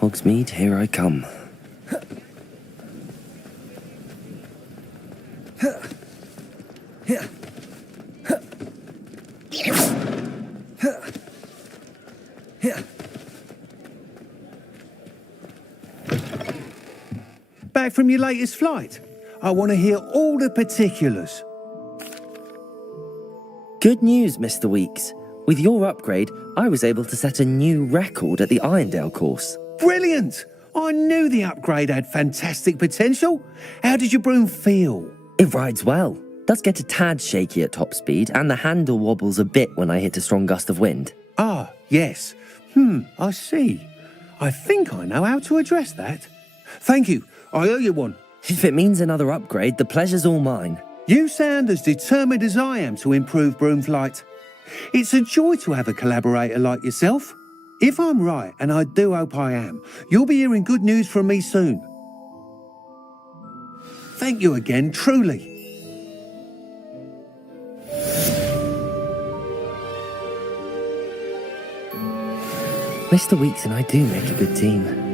Hogsmeade, here I come. Back from your latest flight? I want to hear all the particulars. Good news, Mr. Weeks. With your upgrade, I was able to set a new record at the Irondale course. Brilliant! I knew the upgrade had fantastic potential. How did your broom feel? It rides well. Does get a tad shaky at top speed, and the handle wobbles a bit when I hit a strong gust of wind. Ah, yes. I see. I think I know how to address that. Thank you. I owe you one. If it means another upgrade, the pleasure's all mine. You sound as determined as I am to improve broom flight. It's a joy to have a collaborator like yourself. If I'm right, and I do hope I am, you'll be hearing good news from me soon. Thank you again, truly. Mr. Weeks and I do make a good team.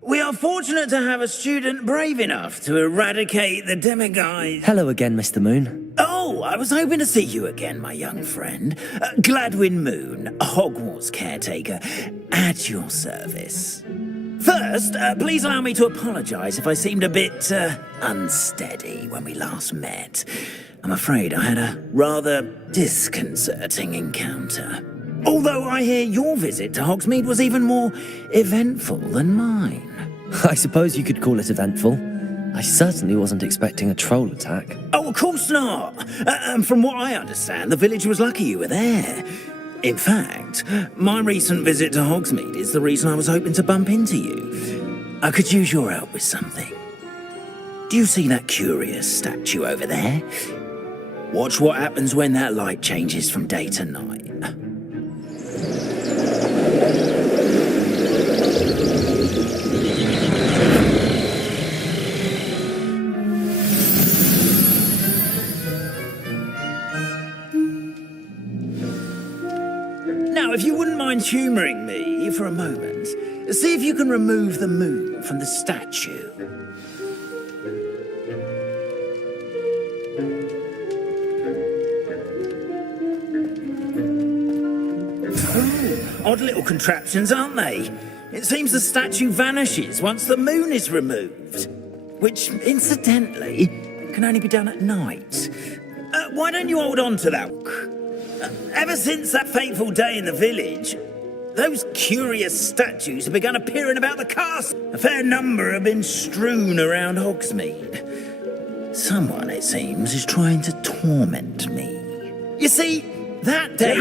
We are fortunate to have a student brave enough to eradicate the demiguise. Hello again, Mr. Moon. Oh, I was hoping to see you again, my young friend. Gladwin Moon, Hogwarts caretaker, at your service. First, please allow me to apologise if I seemed a bit unsteady when we last met. I'm afraid I had a rather disconcerting encounter. Although I hear your visit to Hogsmeade was even more eventful than mine. I suppose you could call it eventful. I certainly wasn't expecting a troll attack. Oh, of course not. From what I understand, the village was lucky you were there. In fact, my recent visit to Hogsmeade is the reason I was hoping to bump into you. I could use your help with something. Do you see that curious statue over there? Watch what happens when that light changes from day to night. humouring me for a moment, see if you can remove the moon from the statue. Oh, odd little contraptions, aren't they? It seems the statue vanishes once the moon is removed, which, incidentally, can only be done at night. Why don't you hold on to that? Ever since that fateful day in the village, those curious statues have begun appearing about the castle. A fair number have been strewn around Hogsmeade. Someone, it seems, is trying to torment me. You see, that day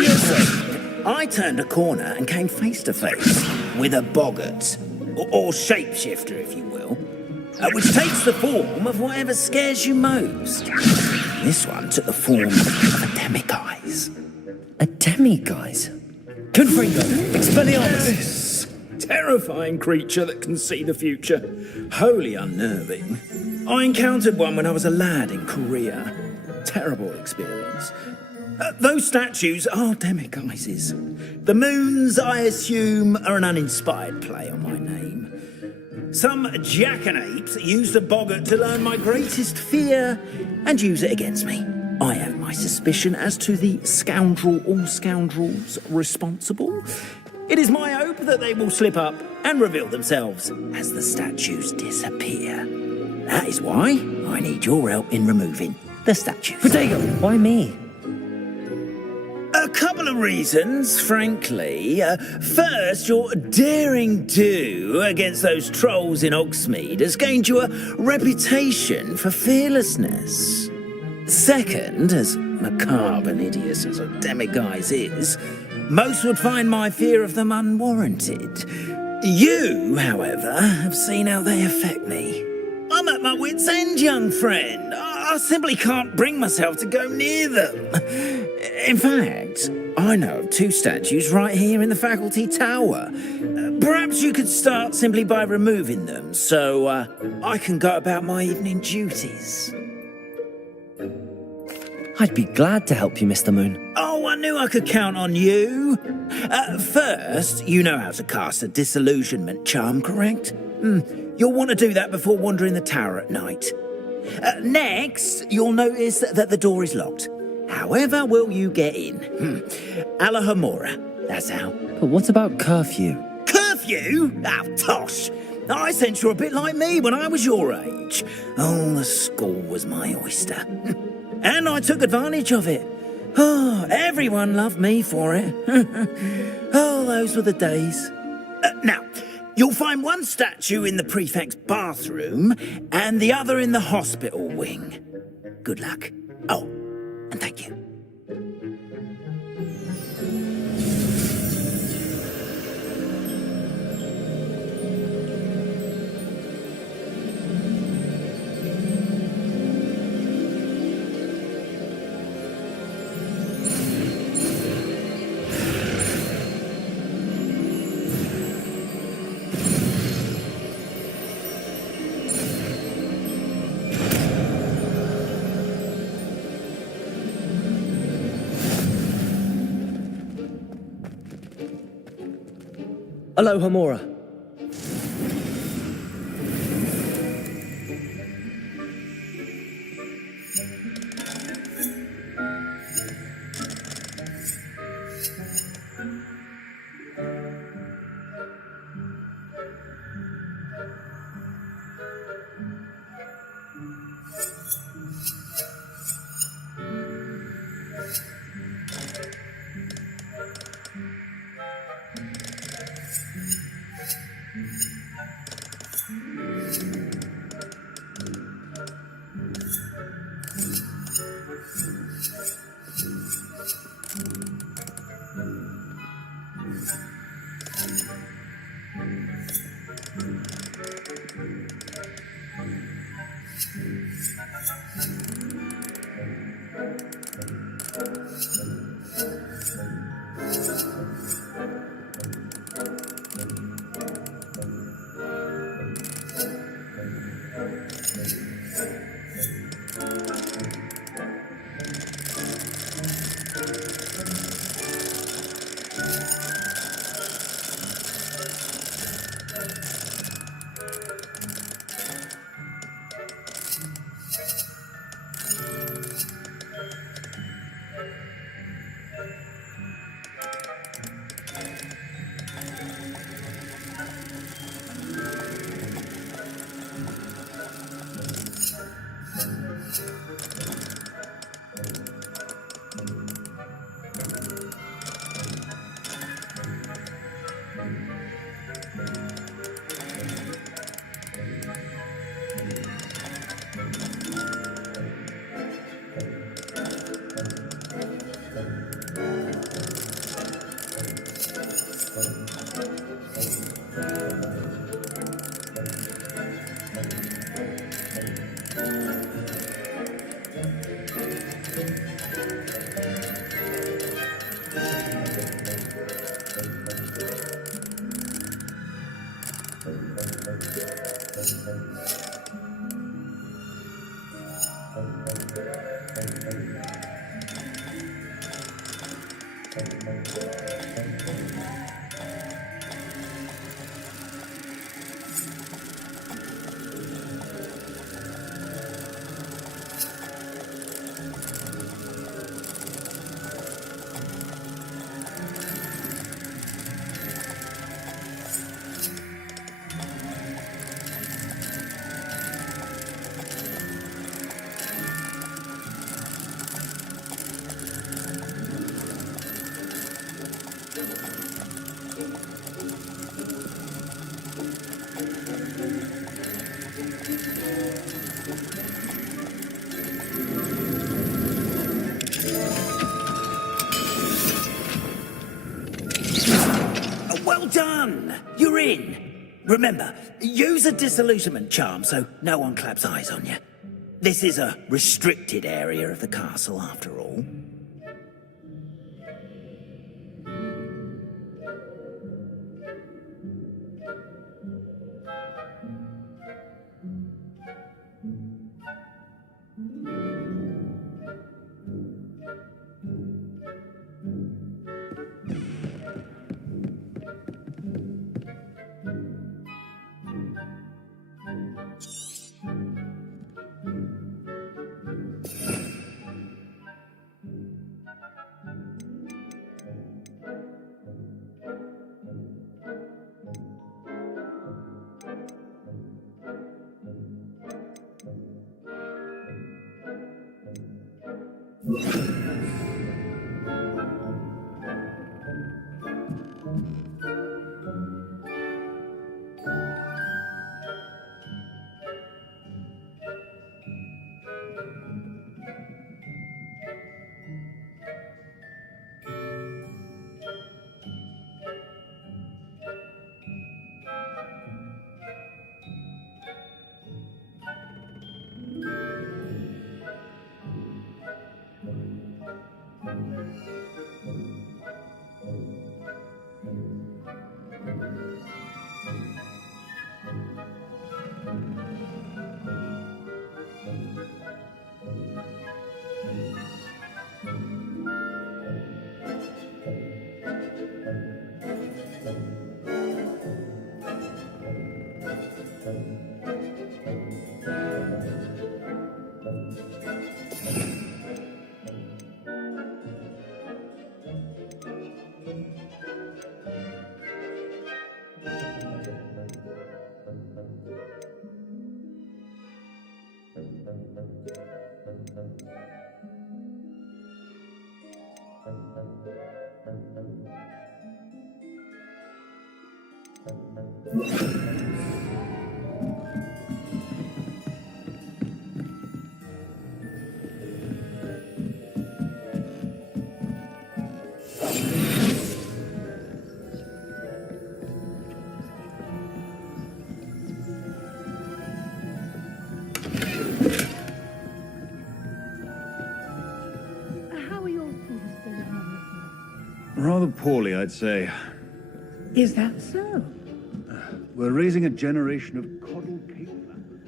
I turned a corner and came face to face with a boggart, or shapeshifter, if you will, which takes the form of whatever scares you most. This one took the form of a demiguise. A demiguise? Confringo, Expelliarmus! This terrifying creature that can see the future. Wholly unnerving. I encountered one when I was a lad in Korea. Terrible experience. Those statues are demiguises. The moons, I assume, are an uninspired play on my name. Some jackanapes used a boggart to learn my greatest fear and use it against me. I have my suspicion as to the scoundrel or scoundrels responsible. It is my hope that they will slip up and reveal themselves as the statues disappear. That is why I need your help in removing the statues. Protego, why me? A couple of reasons, frankly. First, your daring do against those trolls in Hogsmeade has gained you a reputation for fearlessness. Second, as macabre and hideous as a demiguise is, most would find my fear of them unwarranted. You, however, have seen how they affect me. I'm at my wit's end, young friend. I simply can't bring myself to go near them. In fact, I know of two statues right here in the faculty tower. Perhaps you could start simply by removing them, so I can go about my evening duties. I'd be glad to help you, Mr. Moon. Oh, I knew I could count on you. First, you know how to cast a disillusionment charm, correct? You'll want to do that before wandering the tower at night. Next, you'll notice that the door is locked. However will you get in? Alahomora, that's how. But what about curfew? Curfew? Oh, tosh. I sense you're a bit like me when I was your age. Oh, the school was my oyster. And I took advantage of it. Oh, everyone loved me for it. Oh, those were the days. Now, you'll find one statue in the prefect's bathroom and the other in the hospital wing. Good luck. Oh, and thank you. Alohomora. Well done! You're in! Remember, use a disillusionment charm so no one claps eyes on you. This is a restricted area of the castle, after all. How are your students doing on Rather poorly, I'd say. this? Is that so? We're raising a generation of coddle cake flappers.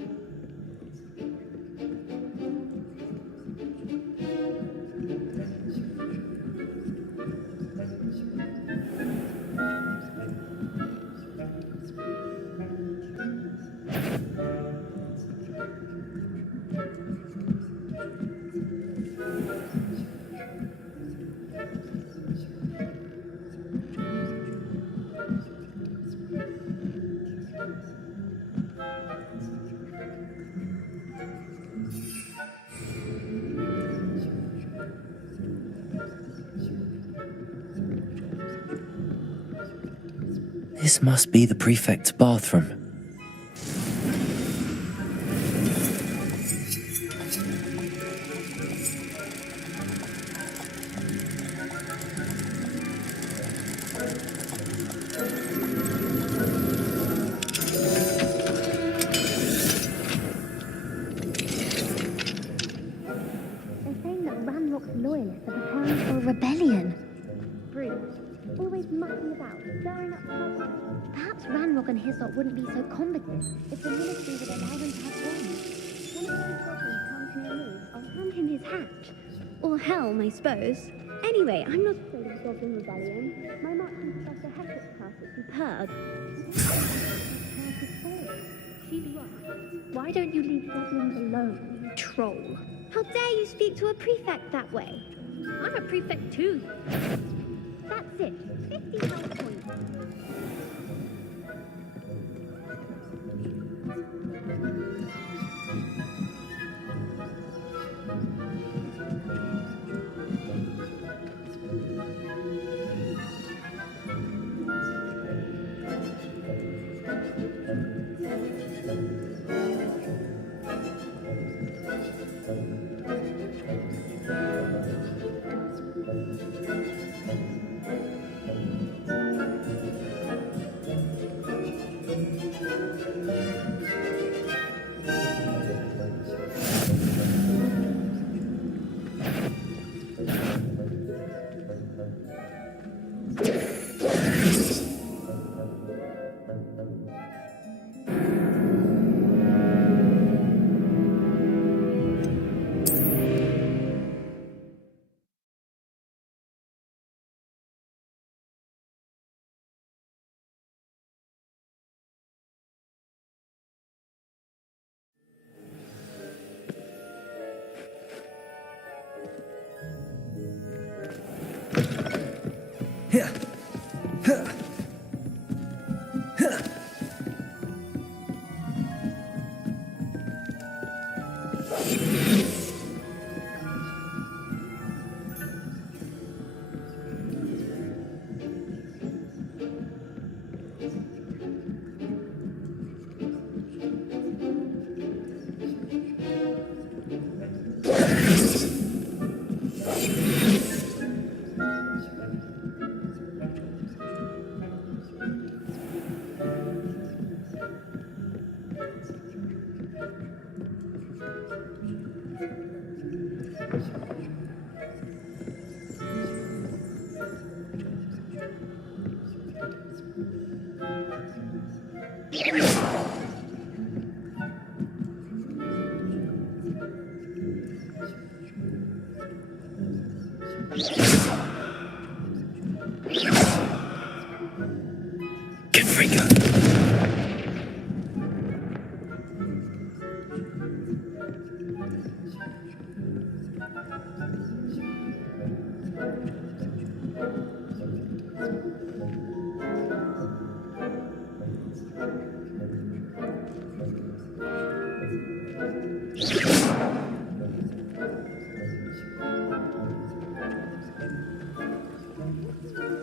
This must be the prefect's bathroom. They're saying that Ranrock's loyalists are preparing for a rebellion. Brutes, always always mucking about, stirring up trouble. Perhaps Ranrock and his lot wouldn't be so competent if the ministry would allow them to have wands. One of those goblins comes near me, I'll hand him his hat. Or helm, I suppose. Anyway, I'm not afraid of Goblin Rebellion. My marksman Professor Hector's class is superb. She's right. Why don't you leave goblins alone, you troll? How dare you speak to a prefect that way? I'm a prefect too. That's it. 50 health points.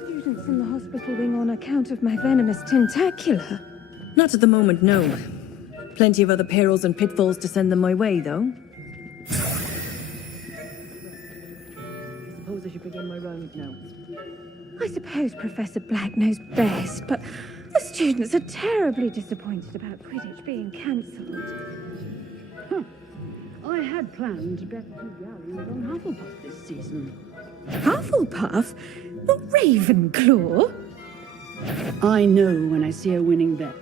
Students in the hospital wing on account of my venomous tentacular. Not at the moment, no. Plenty of other perils and pitfalls to send them my way, though. Suppose I should begin my rounds now. I suppose Professor Black knows best, but the students are terribly disappointed about Quidditch being cancelled. I had planned to bet a few galleons on Hufflepuff this season. Hufflepuff? Not Ravenclaw? I know when I see a winning bet.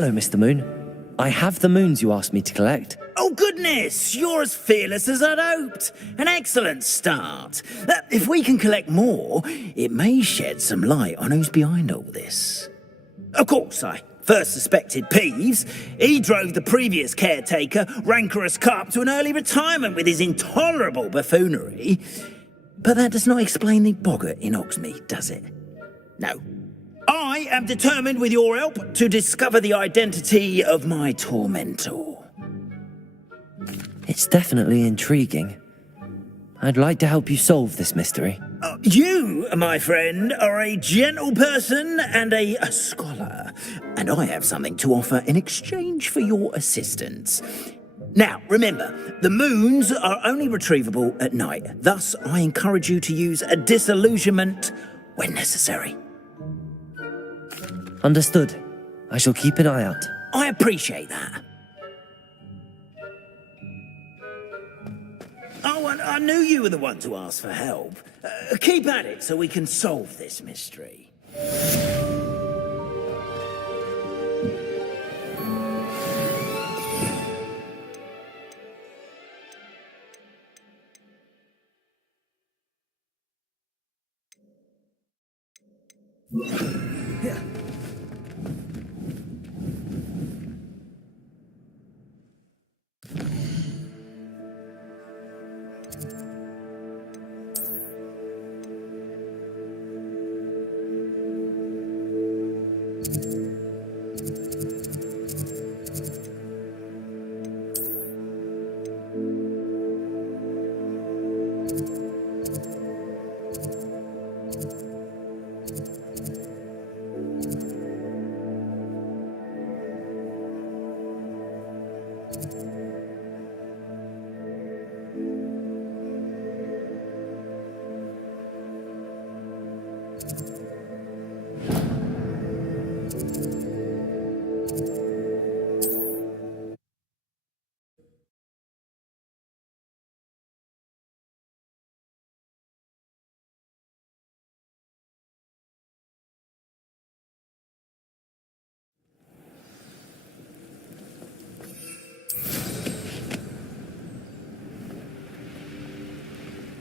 Hello, Mr. Moon. I have the moons you asked me to collect. Oh, goodness! You're as fearless as I'd hoped. An excellent start. If we can collect more, it may shed some light on who's behind all this. Of course, I first suspected Peeves. He drove the previous caretaker, Rancorous Carp, to an early retirement with his intolerable buffoonery. But that does not explain the boggart in Hogsmeade, does it? No. I am determined, with your help, to discover the identity of my tormentor. It's definitely intriguing. I'd like to help you solve this mystery. You, my friend, are a gentle person and a scholar, and I have something to offer in exchange for your assistance. Now, remember, the moons are only retrievable at night. Thus, I encourage you to use a disillusionment when necessary. Understood. I shall keep an eye out. I appreciate that. Oh, and I knew you were the one to ask for help. Keep at it so we can solve this mystery.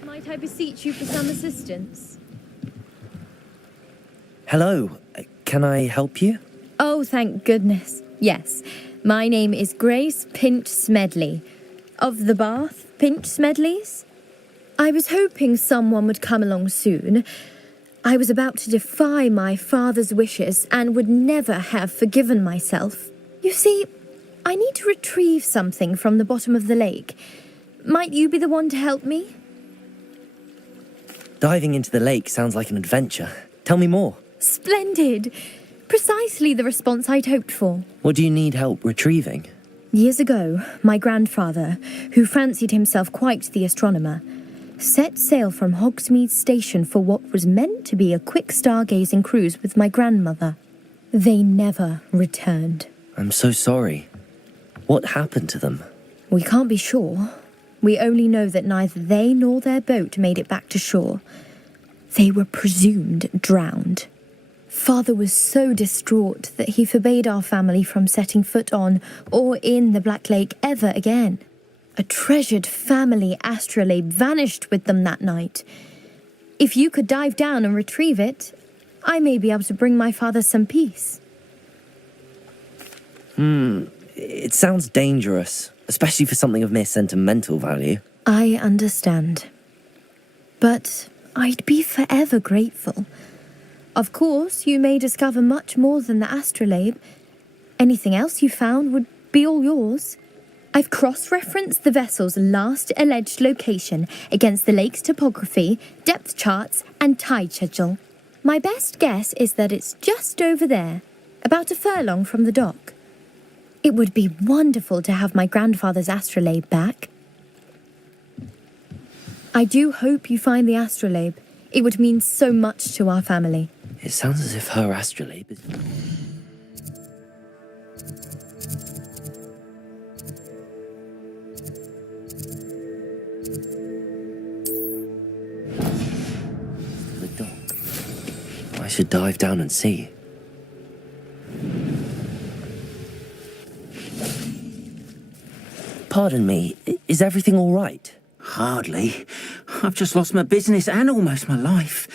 Might I beseech you for some assistance? Hello. Can I help you? Oh, thank goodness. Yes. My name is Grace Pinch Smedley. Of the Bath Pinch Smedleys? I was hoping someone would come along soon. I was about to defy my father's wishes and would never have forgiven myself. You see, I need to retrieve something from the bottom of the lake. Might you be the one to help me? Diving into the lake sounds like an adventure. Tell me more. Splendid! Precisely the response I'd hoped for. What do you need help retrieving? Years ago, my grandfather, who fancied himself quite the astronomer, set sail from Hogsmeade Station for what was meant to be a quick stargazing cruise with my grandmother. They never returned. I'm so sorry. What happened to them? We can't be sure. We only know that neither they nor their boat made it back to shore. They were presumed drowned. Father was so distraught that he forbade our family from setting foot on or in the Black Lake ever again. A treasured family astrolabe vanished with them that night. If you could dive down and retrieve it, I may be able to bring my father some peace. It sounds dangerous, especially for something of mere sentimental value. I understand. But I'd be forever grateful. Of course, you may discover much more than the astrolabe. Anything else you found would be all yours. I've cross-referenced the vessel's last alleged location against the lake's topography, depth charts, and tide schedule. My best guess is that it's just over there, about a furlong from the dock. It would be wonderful to have my grandfather's astrolabe back. I do hope you find the astrolabe. It would mean so much to our family. It sounds as if her astrolabe is... the dock. I should dive down and see. Pardon me, is everything all right? Hardly. I've just lost my business and almost my life.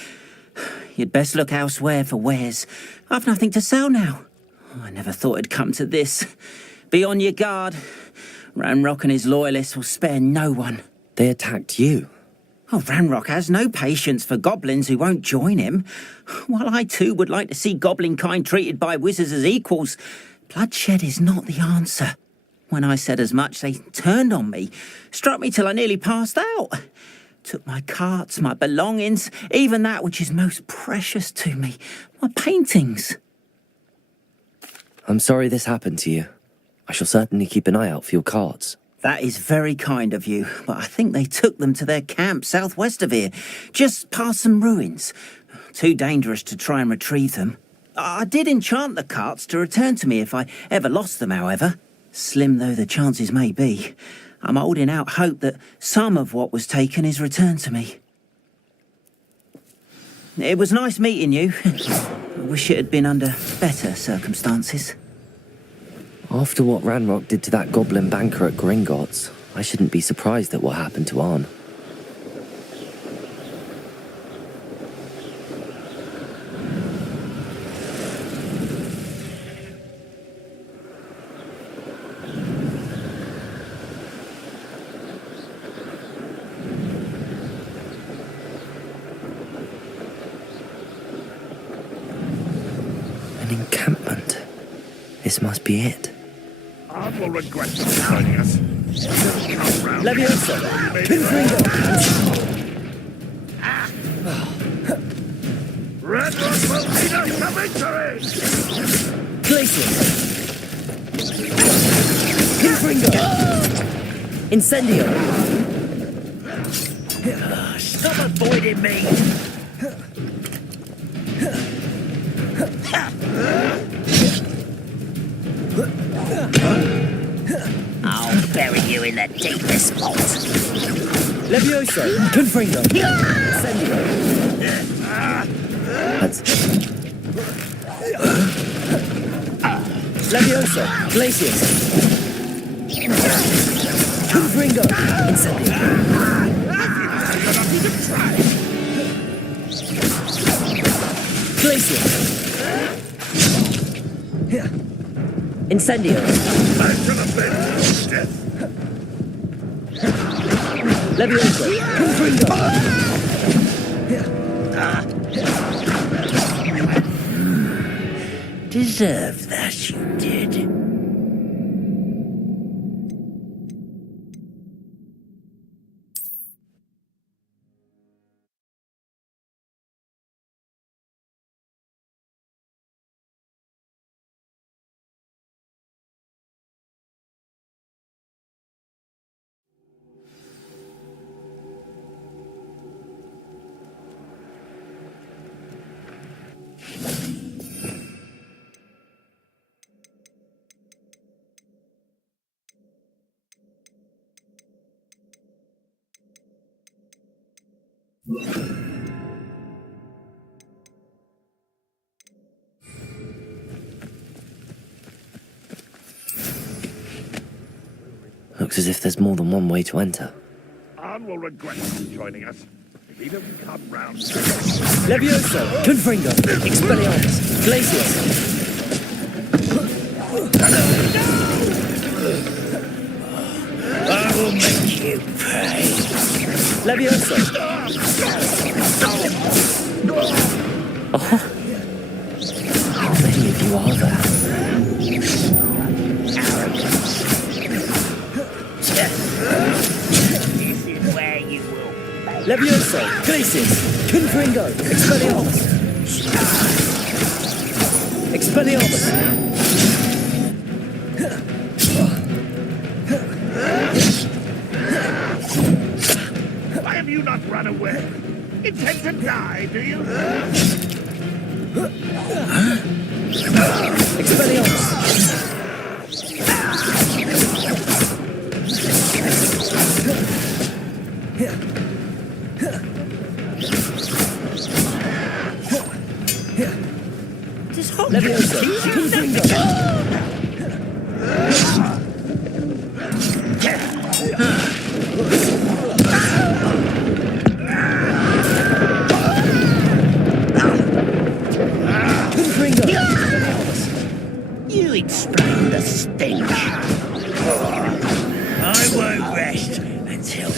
You'd best look elsewhere for wares. I've nothing to sell now. I never thought it'd come to this. Be on your guard. Ranrock and his loyalists will spare no one. They attacked you. Oh, Ranrock has no patience for goblins who won't join him. While I too would like to see goblin kind treated by wizards as equals, bloodshed is not the answer. When I said as much, they turned on me, struck me till I nearly passed out. Took my carts, my belongings, even that which is most precious to me, my paintings. I'm sorry this happened to you. I shall certainly keep an eye out for your cards. That is very kind of you, but I think they took them to their camp southwest of here, just past some ruins. Too dangerous to try and retrieve them. I did enchant the carts to return to me if I ever lost them, however. Slim though the chances may be, I'm holding out hope that some of what was taken is returned to me. It was nice meeting you. I wish it had been under better circumstances. After what Ranrock did to that goblin banker at Gringotts, I shouldn't be surprised at what happened to Arn. An encampment. This must be it. I will regret joining us. Leviosa! Confringo! Red Rock will lead us to victory! Glacius! Confringo! Incendio! Stop avoiding me! I'll bury you in the deepest vault. Leviosa! Confringo! Incendio! That's... Leviosa! Glacius! Confringo! Incendio! Glacius! Incendio! Leviosa! Confringo! Deserve that, you did. Looks as if there's more than one way to enter. Arn will regret joining us if he doesn't come round. Leviosa! Confringo! Expelliarmus! Glacius! I will make you pay. Leviosa! Oh! How many of you are there? This is where you will pay. Leviosa! Glacius! Confringo! Expelliarmus! Expelliarmus! Why have you not run away? Intend to die, do you? Expelliarmus! Does Hogwarts Leviosa! teach you Confringo! nothing? You explain the stench. I won't rest until...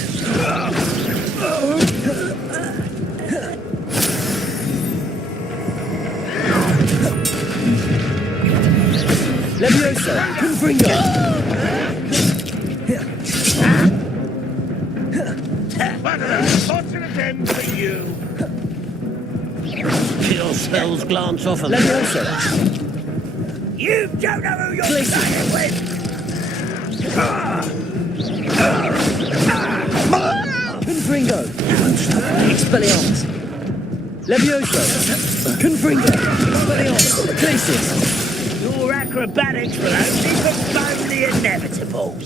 Leviosa! Confringo! What an unfortunate end for you. Kill spells glance off of Leviosa! You don't know who you're Listen. playing with! Confringo! Expelliarmus! Leviosa! Confringo! Expelliarmus! Glacius! Your acrobatics will only postpone the inevitable.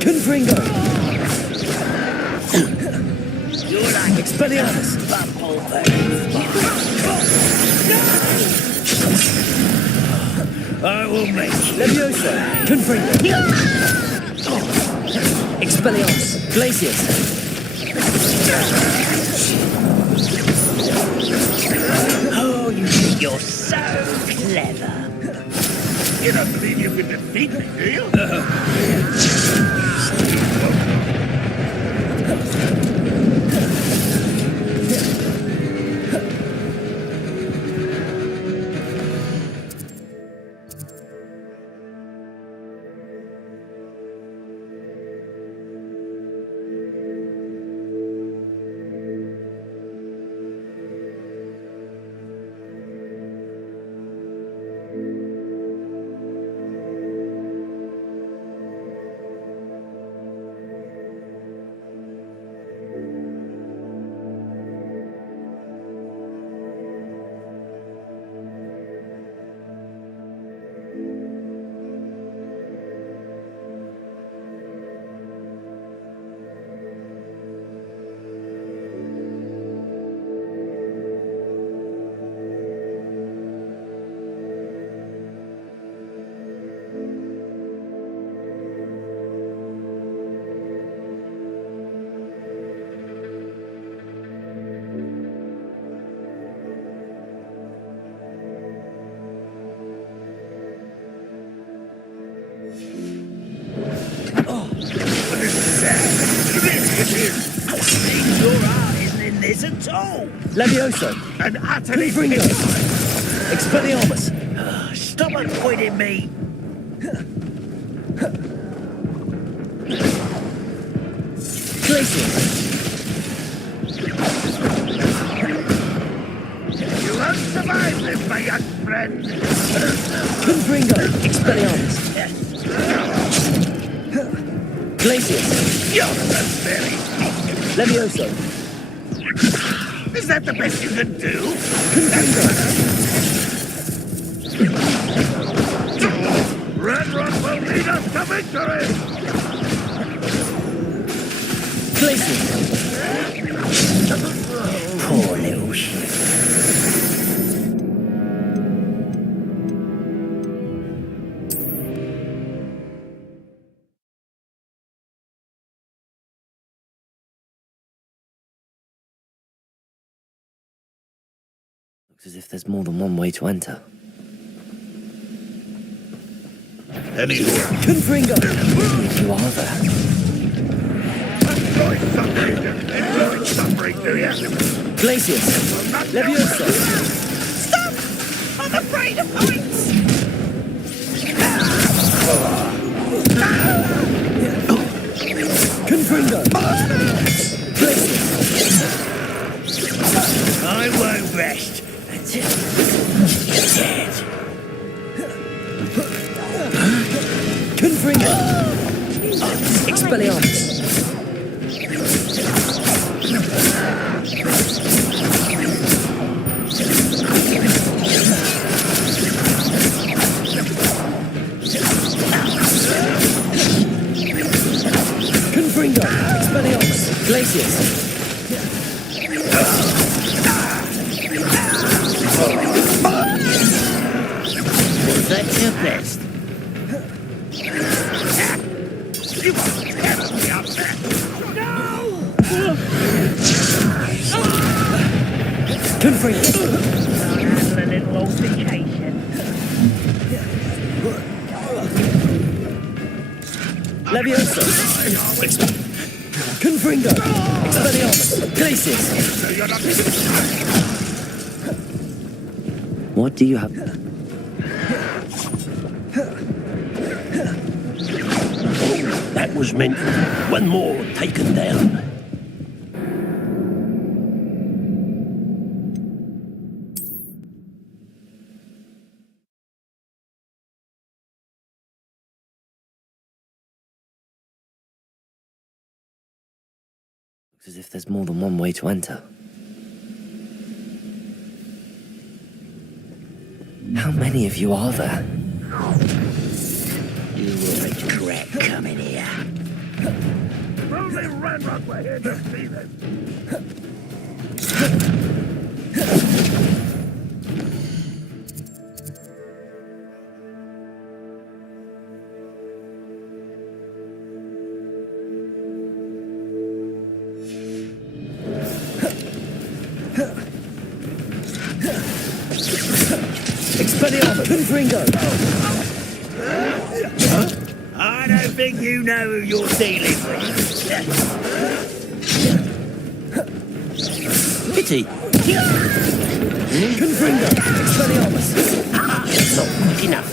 Confringo! You're like Expelliarmus! I will make you. Leviosa! Confringo! Expelliarmus! Glacius! Oh, you think you're so clever. You don't believe you can defeat me, do you? Your art isn't in this at all. Leviosa! And utterly Confringo! pitiful. Expelliarmus! Stop avoiding me. Glacius! You won't survive this, my young friend. Confringo! Expelliarmus! Glacius! You're so very... Leviosa! Is that the best you can do? Confringo! Red Rock will lead us to victory! Glacius! Poor little shit. Looks as if there's more than one way to enter. Anyway, Confringo! You are there. enjoy suffering. Enjoy suffering, do you? Glacius! Leviosa! Stop! I'm afraid of heights. Confringo! Glacius! I won't rest until you're dead. Confringo! Expelliarmus! Confringo! Expelliarmus! Glacius! best. You won't ever be up there. Confringo. Handle a little altercation. Levioso. Confringo. Expelliarmus. Glacius. So you're not... What do you have? That was meant for one more taken down. Looks as if there's more than one way to enter. How many of you are there? You will regret coming here. If only Ranrock were here to see this. Expelliarmus. Confringo. I don't think you know who you're dealing with. Pity. Confringo. Expelliarmus. Not quick enough.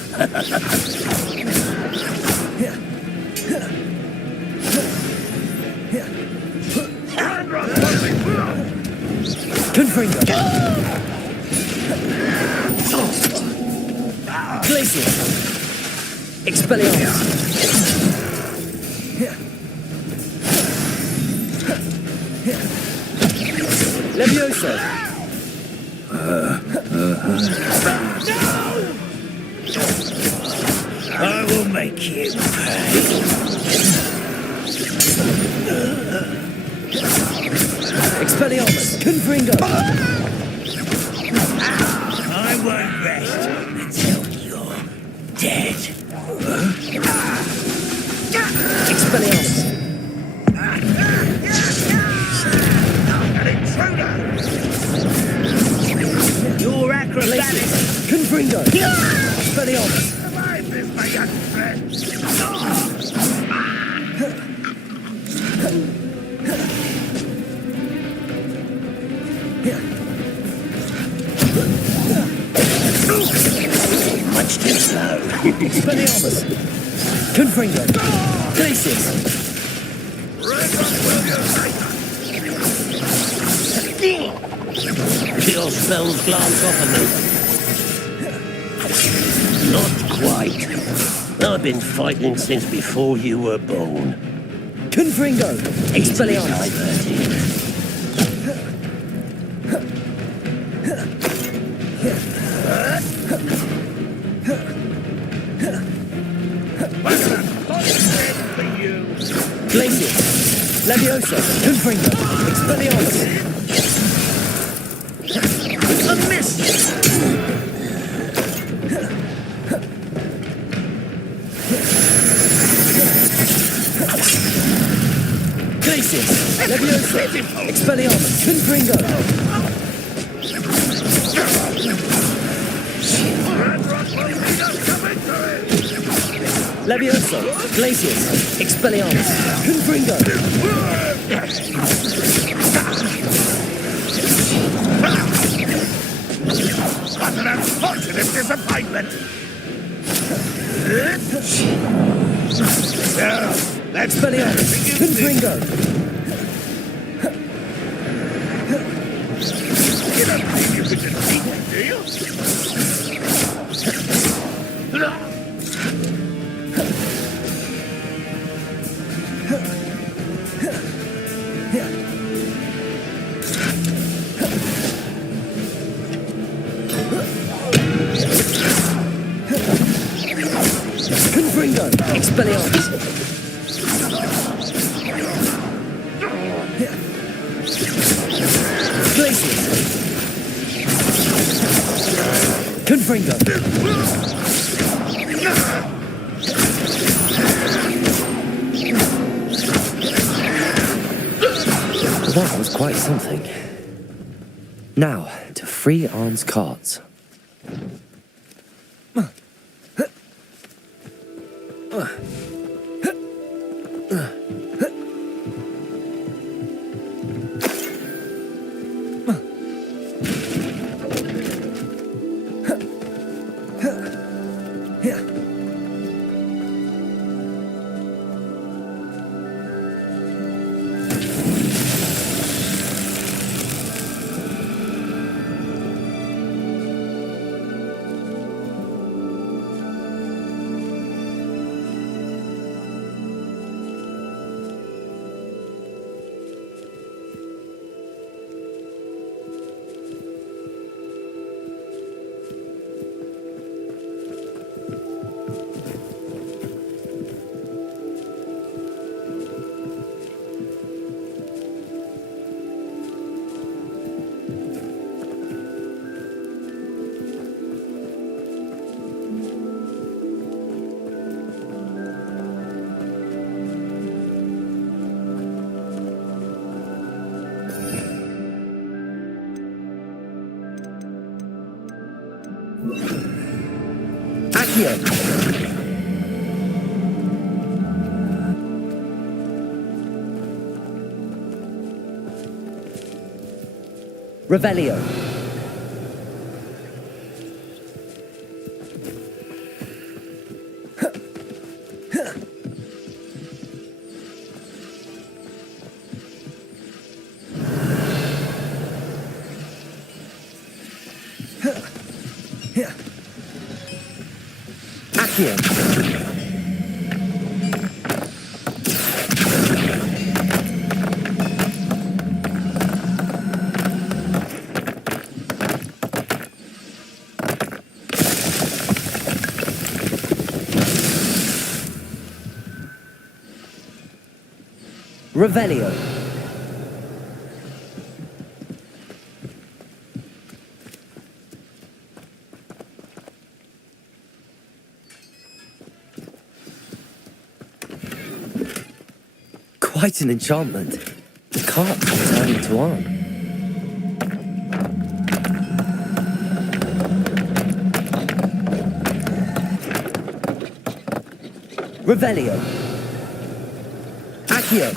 Confringo. Glacius. Expelliarmus. Levioso. I will make you pay. Expelliarmus. Confringo. I won't rest until you're dead. Expelliarmus. An intruder! Your acrobatics. Confringo. Expelliarmus. Survive this, my young friend! Much too slow. Expelliarmus. Confringo. Glacius. Your spells glance off of me. Not quite. I've been fighting since before you were born. Confringo. Easily Expelliarmus. diverted. For you! Glacius. Levioso. Confringo. Expelliarmus. A miss! Glacius. Levioso. Expelliarmus. Confringo. Ranrock will lead us to victory! Levioso. Glacius. Expelliarmus. Confringo. What an unfortunate disappointment! Now, let's Expelliarmus. Confringo. You don't think you could defeat me, do you? Confringo. Expelliarmus. Glacius. Confringo. That was quite something. Now, to free Arn's carts. Accio! Revelio! Accio! Revelio! Quite an enchantment. The cart will turn into Arn. Revelio! Accio!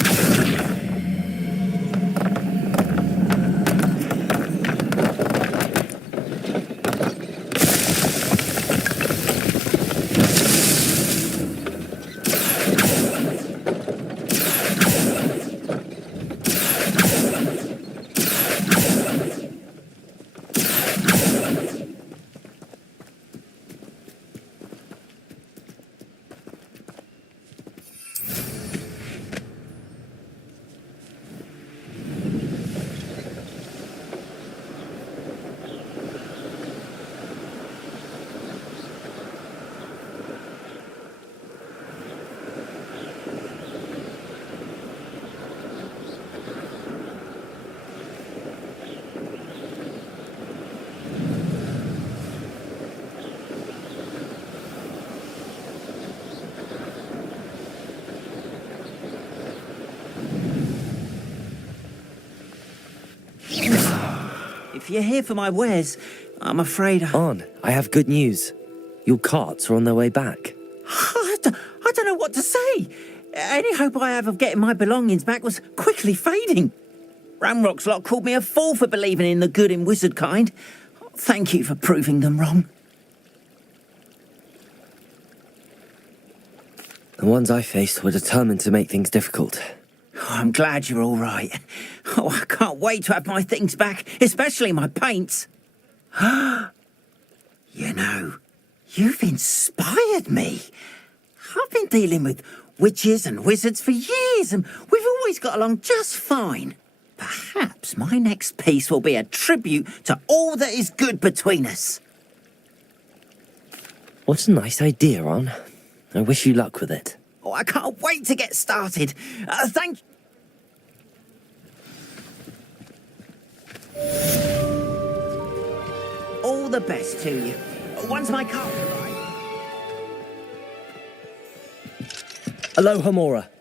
If you're here for my wares, I'm afraid Arn, I have good news. Your carts are on their way back. I don't know what to say. Any hope I have of getting my belongings back was quickly fading. Ramrock's lot called me a fool for believing in the good in wizard kind. Thank you for proving them wrong. The ones I faced were determined to make things difficult. Oh, I'm glad you're all right. Oh, I can't wait to have my things back, especially my paints. You know, you've inspired me. I've been dealing with witches and wizards for years, and we've always got along just fine. Perhaps my next piece will be a tribute to all that is good between us. What a nice idea, Arn. I wish you luck with it. Oh, I can't wait to get started. Thank you. All the best to you. Once my cart arrives. Aloha Mora.